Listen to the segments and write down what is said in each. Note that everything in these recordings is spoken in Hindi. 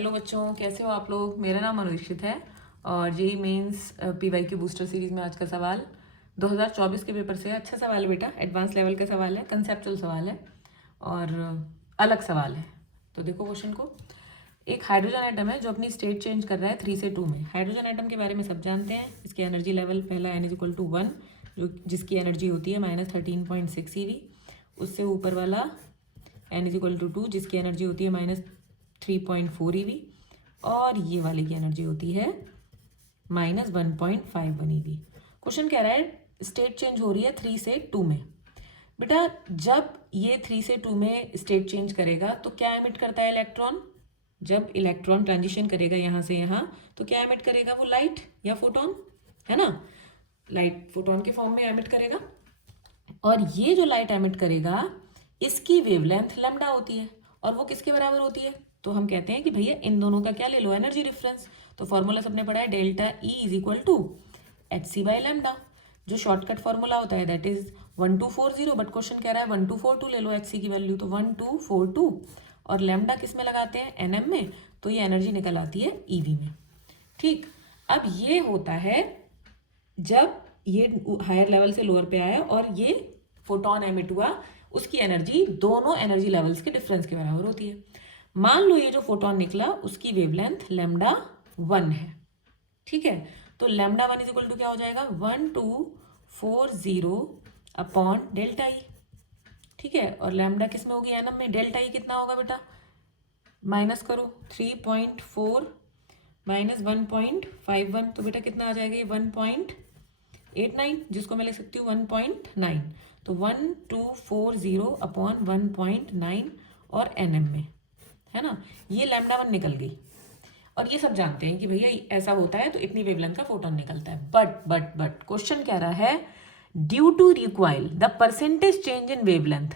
हेलो बच्चों, कैसे हो आप लोग। मेरा नाम अनुष्ठित है और JEE Mains PYQ booster series में आज का सवाल 2024 के पेपर से अच्छा सवाल है बेटा। एडवांस लेवल का सवाल है, कंसेप्चुअल सवाल है और अलग सवाल है। तो देखो क्वेश्चन को। एक हाइड्रोजन एटम है जो अपनी स्टेट चेंज कर रहा है 3 से 2 में। हाइड्रोजन एटम के बारे में सब जानते हैं। इसकी एनर्जी लेवल पहला n=1 जो जिसकी एनर्जी होती है -13.6 eV। उससे ऊपर वाला n=2 जिसकी एनर्जी होती है -3.4 eV और ये वाले की एनर्जी होती है -1.51 eV। क्वेश्चन कह रहा है स्टेट चेंज हो रही है 3 से 2 में। बेटा जब ये 3 से 2 में स्टेट चेंज करेगा तो क्या एमिट करता है इलेक्ट्रॉन। जब इलेक्ट्रॉन ट्रांजिशन करेगा यहाँ से यहाँ तो क्या एमिट करेगा वो, लाइट या फोटोन, है ना। लाइट फोटोन के फॉर्म में एमिट करेगा और ये जो लाइट एमिट करेगा इसकी वेवलेंथ लैम्डा होती है और वो किसके बराबर होती है। तो हम कहते हैं कि भैया इन दोनों का क्या ले लो, एनर्जी डिफरेंस। तो फॉर्मूला सबने पढ़ा है डेल्टा E = hc/λ। जो शॉर्टकट फॉर्मूला होता है दैट इज 1240, बट क्वेश्चन कह रहा है 1242 ले लो hc की वैल्यू, तो 1242 और लैम्डा किस में लगाते हैं, nm में, तो ये एनर्जी निकल आती है ev में। ठीक, अब ये होता है जब ये हायर लेवल से लोअर पे आया और ये फोटोन एमिट हुआ, उसकी एनर्जी दोनों एनर्जी लेवल्स के डिफरेंस के बराबर होती है। मान लो ये जो फोटोन निकला उसकी वेवलेंथ λ1 है, ठीक है। तो λ1 = क्या हो जाएगा, 1240 अपॉन डेल्टा ई, ठीक है। और लैम्डा किस में होगी, एनम में। डेल्टा ई कितना होगा बेटा, माइनस करो 3.4 माइनस 1.51, तो बेटा कितना आ जाएगा ये 1.89, जिसको मैं लिख सकती हूँ 1.9। तो 1240 अपॉन 1.9 और एनएम में, है ना। ये λ1 निकल गई और ये सब जानते हैं कि भैया ऐसा होता है तो इतनी वेवलेंथ का फोटोन निकलता है। बट क्वेश्चन कह रहा है due to recoil the percentage change in wavelength.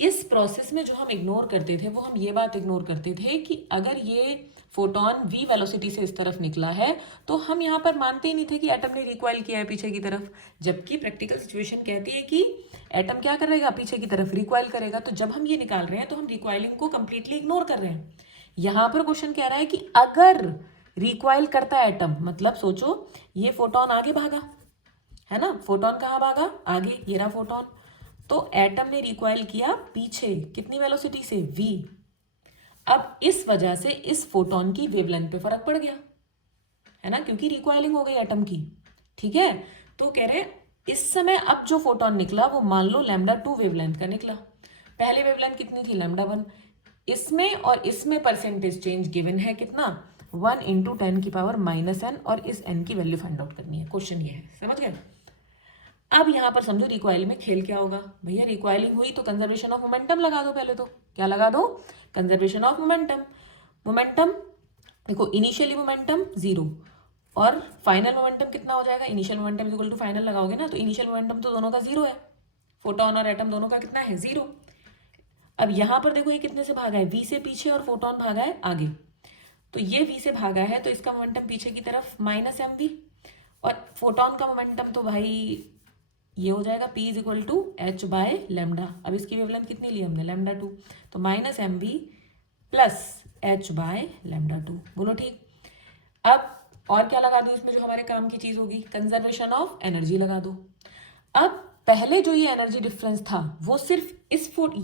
इस प्रोसेस में जो हम इग्नोर करते थे वो हम ये बात इग्नोर करते थे कि अगर ये फोटोन v वेलोसिटी से इस तरफ निकला है तो हम यहाँ पर मानते ही नहीं थे कि एटम ने रिक्वाइल किया है पीछे की तरफ, जबकि प्रैक्टिकल सिचुएशन कहती है कि एटम क्या करेगा, पीछे की तरफ रिक्वाइल करेगा। तो जब हम ये निकाल रहे हैं तो हम रिक्वाइलिंग को कंप्लीटली इग्नोर कर रहे हैं। यहाँ पर क्वेश्चन कह रहा है कि अगर रिक्वाइल करता है एटम, मतलब सोचो ये फोटोन आगे भागा, है ना। फोटोन कहाँ भागा, आगे, ये रहा फोटोन। तो एटम ने रिक्वाइल किया पीछे, कितनी वेलोसिटी से, v। अब इस वजह से इस फोटोन की वेवलेंथ पे फर्क पड़ गया, है ना, क्योंकि रिक्वाइलिंग हो गई एटम की, ठीक है। तो कह रहे इस समय अब जो फोटोन निकला वो मान लो λ2 वेवलेंथ का निकला। पहले वेवलेंथ कितनी थी, λ1। इसमें और इसमें परसेंटेज चेंज गिवन है कितना, 1 × 10⁻⁻n और इस n की वैल्यू फाइंड आउट करनी है। क्वेश्चन ये है, समझ गए। अब यहाँ पर समझो रिक्वाइल में खेल क्या होगा। भैया रिक्वाइलिंग हुई तो कंजर्वेशन ऑफ मोमेंटम लगा दो, पहले तो क्या लगा दो, कंजर्वेशन ऑफ मोमेंटम। मोमेंटम देखो, इनिशियली मोमेंटम 0 और फाइनल मोमेंटम कितना हो जाएगा, इनिशियल मोमेंटम = फाइनल लगाओगे ना, तो इनिशियल मोमेंटम तो दोनों का 0 है, फोटोन और एटम दोनों का कितना है, 0। अब यहाँ पर देखो ये कितने से भागा है, v से पीछे और फोटोन भागा है आगे। तो ये v से भागा है तो इसका मोमेंटम पीछे की तरफ -mv और फोटोन का मोमेंटम तो भाई ये हो जाएगा p = h/λ। अब इसकी वेवलेंथ कितनी ली हमने, λ2, तो -mv + h/λ2। बोलो ठीक। अब और क्या लगा दो इसमें जो हमारे काम की चीज होगी, कंजर्वेशन ऑफ एनर्जी लगा दो। अब पहले जो ये एनर्जी डिफरेंस था वो सिर्फ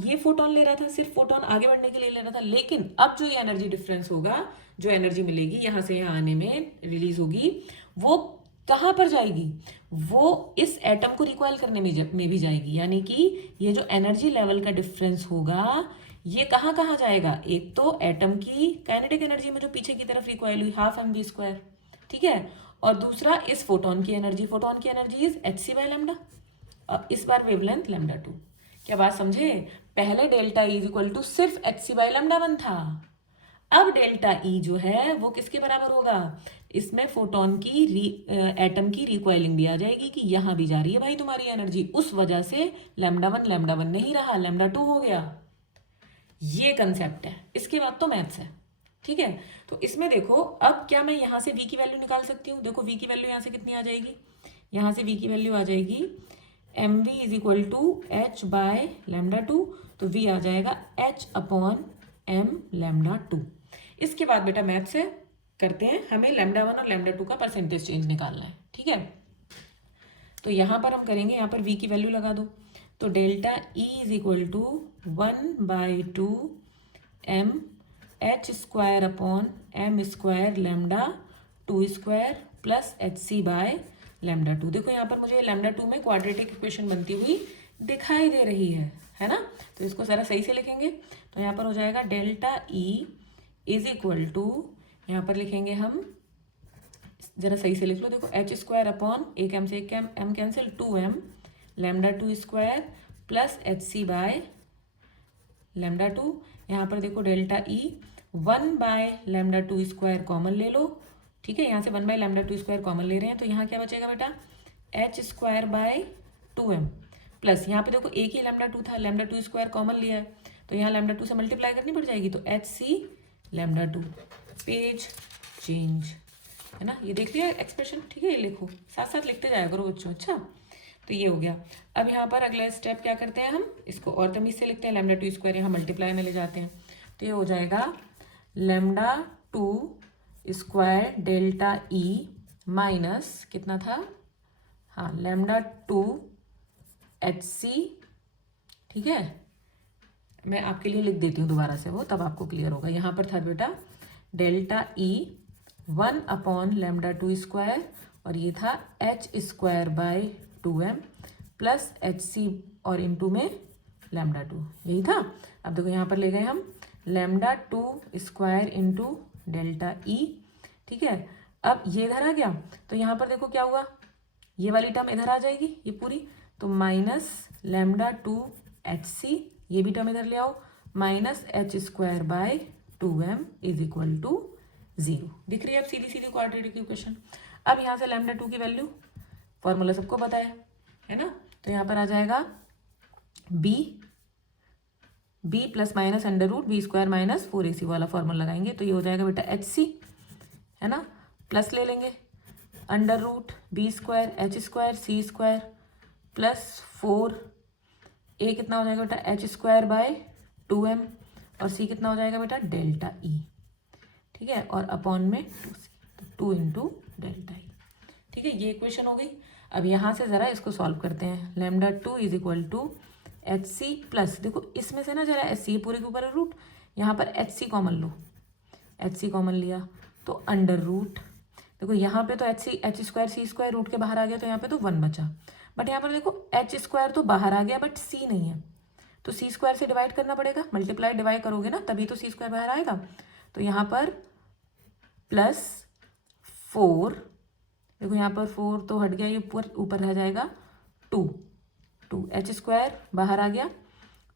ये फोटोन ले रहा था, सिर्फ फोटोन आगे बढ़ने के लिए ले रहा था। लेकिन अब जो ये एनर्जी डिफरेंस होगा, जो एनर्जी मिलेगी यहाँ से यहाँ आने में, रिलीज होगी, वो कहाँ पर जाएगी, वो इस एटम को रिक्वाइल करने में भी जाएगी। यानी कि ये जो एनर्जी लेवल का डिफरेंस होगा ये कहाँ कहाँ जाएगा, एक तो एटम की काइनेटिक एनर्जी में जो पीछे की तरफ रिक्वाइल हुई 12mv², ठीक है, और दूसरा इस फोटोन की एनर्जी इज hc/λ। अब इस बार वेवलेंथ λ2। क्या बात समझे, पहले डेल्टा E = सिर्फ hc/λ1 था। अब डेल्टा E जो है वो किसके बराबर होगा, इसमें फोटोन की एटम की रिक्वाइलिंग भी आ जाएगी कि यहाँ भी जा रही है भाई तुम्हारी एनर्जी, उस वजह से λ1 नहीं रहा, λ2 हो गया। ये कंसेप्ट है, इसके बाद तो मैथ्स है, ठीक है। तो इसमें देखो अब क्या मैं यहाँ से v की वैल्यू निकाल सकती हूँ। देखो v की वैल्यू यहाँ से कितनी आ जाएगी, यहाँ से v की वैल्यू आ जाएगी mv = h/λ2, तो v आ जाएगा h/m λ2। इसके बाद बेटा मैथ से करते हैं, हमें लैम्डा 1 और लैम्डा 2 का परसेंटेज चेंज निकालना है, ठीक है। तो यहाँ पर हम करेंगे, यहाँ पर v की वैल्यू लगा दो, तो delta E is equal to 1/2 m h square upon m square lambda 2 square plus HC by lambda 2। देखो यहाँ पर मुझे लैम्डा 2 में क्वाड्रेटिक इक्वेशन बनती हुई दिखाई दे रही है ना। तो इसको ज़रा सही से लिखेंगे, तो यहाँ पर हो जाएगा delta E is equal to, यहाँ पर लिखेंगे हम, ज़रा सही से लिख लो, देखो h स्क्वायर अपॉन एक m से एक m cancel 2m lambda 2 square plus HC by lambda 2। यहाँ पर देखो delta E 1 bye lambda 2 square common ले लो, ठीक है, यहाँ से 1 बाय लैम्डा 2 स्क्वायर कॉमन ले रहे हैं, तो यहाँ क्या बचेगा बेटा, h square by 2m plus यहाँ पे देखो एक ही लैम्डा 2 था, लैम्डा 2 स्क्वायर कॉमन लिया है, तो यहाँ लैम्डा 2 से मल्टीप्लाई करनी पड़ जाएगी, तो HC लैम्डा 2। पेज चेंज, है ना, ये देख लिया एक्सप्रेशन, ठीक है, ये लिखो, साथ साथ लिखते जाया करो बच्चों। अच्छा, तो ये हो गया। अब यहाँ पर अगला स्टेप क्या करते हैं, हम इसको और तमीज से लिखते हैं, लैम्डा 2 स्क्वायर यहाँ मल्टीप्लाई में ले जाते हैं, तो ये हो जाएगा lambda 2 square delta E minus कितना था, हाँ, लैम्डा 2 HC, ठीक है, मैं आपके लिए लिख देती हूँ दोबारा से वो, तब आपको क्लियर होगा। यहाँ पर था बेटा delta E 1 upon lambda 2 square और ये था h square by 2m plus HC और इनटू में लैम्डा 2, यही था। अब देखो यहाँ पर ले गए हम lambda 2 square into delta E, ठीक है। अब ये इधर आ गया, तो यहाँ पर देखो क्या हुआ, ये वाली टर्म इधर आ जाएगी ये पूरी, तो माइनस लैम्डा 2 HC, ये भी टर्म इधर ले आओ, minus h square by 2m is equal to 0। दिख रही है अब सीधी सीधी क्वाड्रेटिक इक्वेशन। अब यहाँ से लैम्डा 2 की वैल्यू, फॉर्मूला सबको पता है ना, तो यहाँ पर आ जाएगा b plus minus under root B square minus 4ac वाला फॉर्मूला लगाएंगे, तो ये हो जाएगा बेटा HC, है ना, प्लस ले लेंगे under root B square h square c square plus 4a कितना हो जाएगा बेटा h स्क्वायर बाय 2m और c कितना हो जाएगा बेटा डेल्टा E, ठीक है, और अपॉन में 2 इंटू डेल्टा E, ठीक है, ये इक्वेशन हो गई। अब यहाँ से ज़रा इसको सॉल्व करते हैं, lambda 2 is equal to HC plus, देखो इसमें से ना जरा HC पूरे के ऊपर रूट, यहाँ पर HC कॉमन लो, HC कॉमन लिया तो अंडर रूट, देखो यहाँ पे तो h square c square root के बाहर आ गया, तो यहाँ पे तो 1 बचा, बट यहाँ पर देखो h स्क्वायर तो बाहर आ गया बट c नहीं है, तो c स्क्वायर से डिवाइड करना पड़ेगा, मल्टीप्लाई डिवाइड करोगे ना तभी तो c स्क्वायर बाहर आएगा, तो यहाँ पर प्लस 4, देखो यहाँ पर 4 तो हट गया, ये ऊपर रह जाएगा 2 h स्क्वायर बाहर आ गया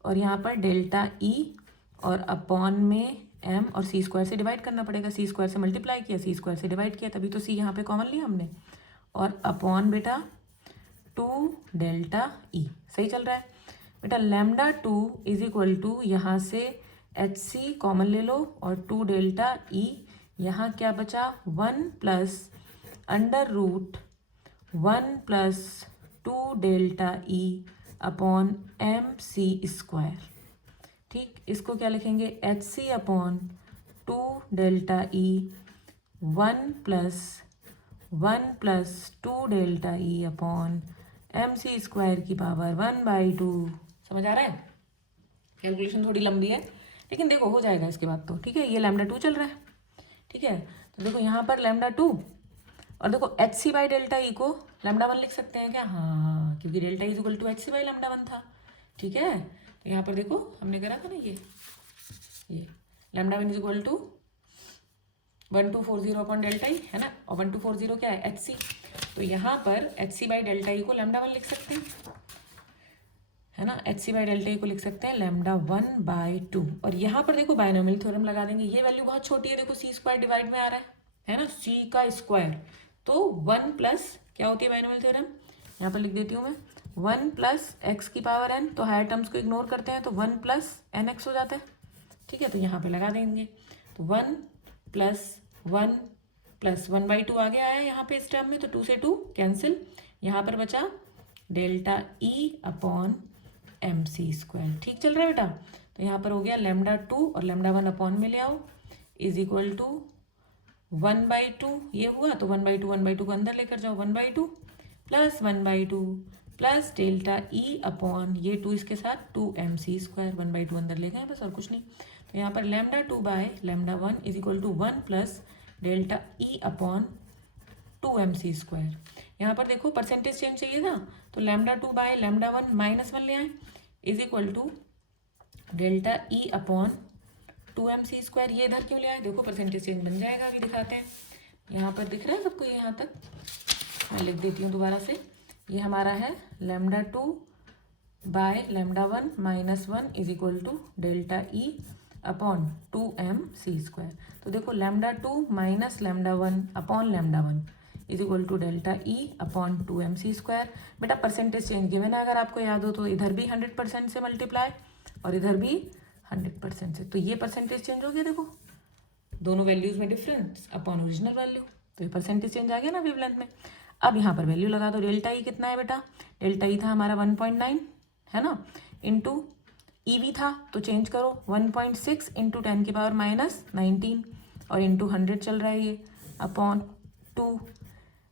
और यहाँ पर डेल्टा E और अपॉन में m और c स्क्वायर से डिवाइड करना पड़ेगा, c स्क्वायर से मल्टीप्लाई किया, c स्क्वायर से डिवाइड किया, तभी तो c यहाँ पे कॉमन लिया हमने, और अपॉन बेटा 2 डेल्टा E। सही चल रहा है बेटा। लैम्डा 2 इज इक्वल टू, यहाँ से HC कॉमन ले लो और 2 डेल्टा E, यहाँ क्या बचा 1 plus under root 1 plus 2 delta E upon MC square, ठीक, इसको क्या लिखेंगे HC upon 2 delta E 1 plus 2 delta E upon MC square की पावर 1/2। समझ आ रहा है, कैलकुलेशन थोड़ी लंबी है लेकिन देखो हो जाएगा इसके बाद तो, ठीक है। ये लैम्डा 2 चल रहा है, ठीक है, तो देखो यहाँ पर लैम्डा 2 और देखो HC बाई डेल्टा E को लैम्डा 1 लिख सकते हैं क्या, हाँ, क्योंकि delta is equal to HC by lambda 1 था, ठीक है। तो यहाँ पर देखो हमने करा था ना ये lambda 1 is equal to 1240 upon delta E, है ना, और 1240 क्या है HC, तो यहाँ पर HC बाई डेल्टा ई को लैम्डा 1 लिख सकते हैं, है ना, HC बाई डेल्टा ई को लिख सकते हैं लैम्डा 1/2। और यहाँ पर देखो बायनोमियल थ्योरम लगा देंगे, ये वैल्यू बहुत छोटी है, देखो c स्क्वायर डिवाइड में आ रहा है ना, c का स्क्वायर, तो 1 प्लस क्या होती है बायनोमियल थ्योरम, यहाँ पर लिख देती हूँ मैं 1 प्लस एक्स की पावर n, तो हायर टर्म्स को इग्नोर करते हैं तो 1 प्लस nx हो जाता है, ठीक है, तो यहाँ पे लगा देंगे, तो 1 प्लस 1/2 आगे आया यहाँ पे इस टर्म में, तो 2 से 2 कैंसिल, यहाँ पर बचा delta E upon MC square. ठीक चल रहा है बेटा, तो यहाँ पर हो गया लैम्डा 2 और लैम्डा 1 अपॉन में ले आओ, इज इक्वल टू 1/2 ये हुआ, तो 1/2 को अंदर लेकर जाओ, 1/2 plus 1/2 plus delta E upon ये 2 इसके साथ 2mc², 1/2 अंदर ले गए बस और कुछ नहीं। तो यहाँ पर λ2/λ1 is equal to 1 plus delta E upon 2mc²। यहाँ पर देखो परसेंटेज चेंज चाहिए था, तो λ2/λ1 -1 ले आए is equal to delta E upon 2mc²। ये इधर क्यों ले आए, देखो परसेंटेज चेंज बन जाएगा, अभी दिखाते हैं। यहाँ पर दिख रहा है सबको, यहाँ तक मैं लिख देती हूँ दोबारा से। ये हमारा है λ2/λ1 -1 is equal to delta E upon 2mc²। तो देखो λ2 minus λ1 upon λ1 is equal to delta E upon 2mc²। बेटा परसेंटेज चेंज गिवन है, अगर आपको याद हो तो इधर भी 100% से मल्टीप्लाई और इधर भी 100% से, तो ये परसेंटेज चेंज हो गया, देखो दोनों वैल्यूज में डिफरेंस अपॉन ओरिजिनल वैल्यू, तो ये परसेंटेज चेंज आ गया ना वेवलेंथ में। अब यहाँ पर वैल्यू लगा दो, डेल्टा ई कितना है बेटा, डेल्टा ई था हमारा 1.9 है ना, इंटू ई भी था तो चेंज करो 1.6 इंटू 10 की पावर -19 और इंटू 100 चल रहा है ये अपॉन 2,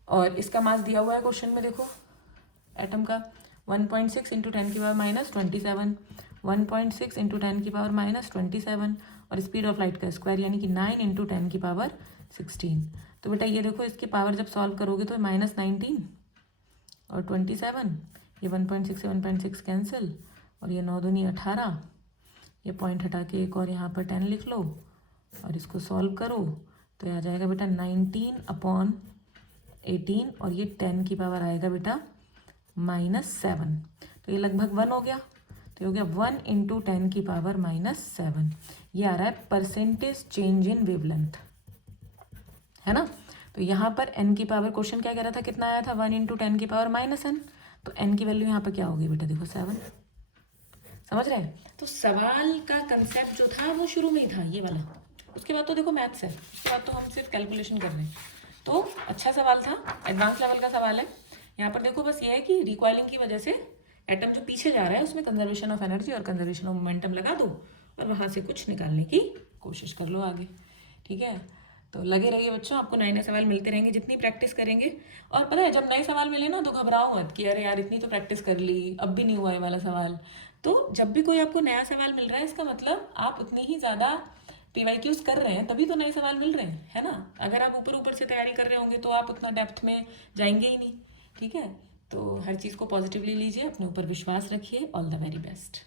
और इसका मास दिया हुआ है क्वेश्चन में, देखो एटम का 1.6 इंटू 10 की पावर -27, 1.6 इंटू 10 की पावर -27 और स्पीड ऑफ लाइट का स्क्वायर यानी कि 9 इंटू 10 की पावर 16। तो बेटा ये देखो इसकी पावर जब सॉल्व करोगे तो -19 और 27, ये 1.6 से 1.6 कैंसिल और ये 9 दूनी 18, ये पॉइंट हटा के एक और यहाँ पर 10 लिख लो और इसको सॉल्व करो तो ये आ जाएगा बेटा 19 अपॉन 18 और ये 10 की पावर आएगा बेटा -7, तो ये लगभग 1 हो गया, तो ये हो गया 1 इंटू 10 की पावर -7। ये आ रहा है परसेंटेज चेंज इन वेवलेंथ, है ना। तो यहाँ पर n की पावर, क्वेश्चन क्या कह रहा था, कितना आया था, 1 इंटू 10 की पावर -n, तो n की वैल्यू यहाँ पर क्या होगी बेटा, देखो 7, समझ रहे हैं। तो सवाल का कंसेप्ट जो था वो शुरू में ही था ये वाला, उसके बाद तो देखो मैथ्स है, उसके बाद तो हम सिर्फ कैलकुलेशन कर रहे हैं। तो अच्छा सवाल था, एडवांस लेवल का सवाल है। यहाँ पर देखो बस ये है कि रिकॉइलिंग की वजह से एटम जो पीछे जा रहा है उसमें कंजर्वेशन ऑफ एनर्जी और कंजर्वेशन ऑफ मोमेंटम लगा दो और वहाँ से कुछ निकालने की कोशिश कर लो आगे, ठीक है। तो लगे रहिए बच्चों, आपको नए नए सवाल मिलते रहेंगे जितनी प्रैक्टिस करेंगे। और पता है जब नए सवाल मिले ना तो घबराओ मत कि अरे यार इतनी तो प्रैक्टिस कर ली, अब भी नहीं हुआ ये वाला सवाल। तो जब भी कोई आपको नया सवाल मिल रहा है इसका मतलब आप उतनी ही ज़्यादा PYQs कर रहे हैं, तभी तो नए सवाल मिल रहे हैं, है ना। अगर आप ऊपर ऊपर से तैयारी कर रहे होंगे तो आप उतना डेप्थ में जाएंगे ही नहीं, ठीक है। तो हर चीज़ को पॉजिटिवली लीजिए, अपने ऊपर विश्वास रखिए। All the very best.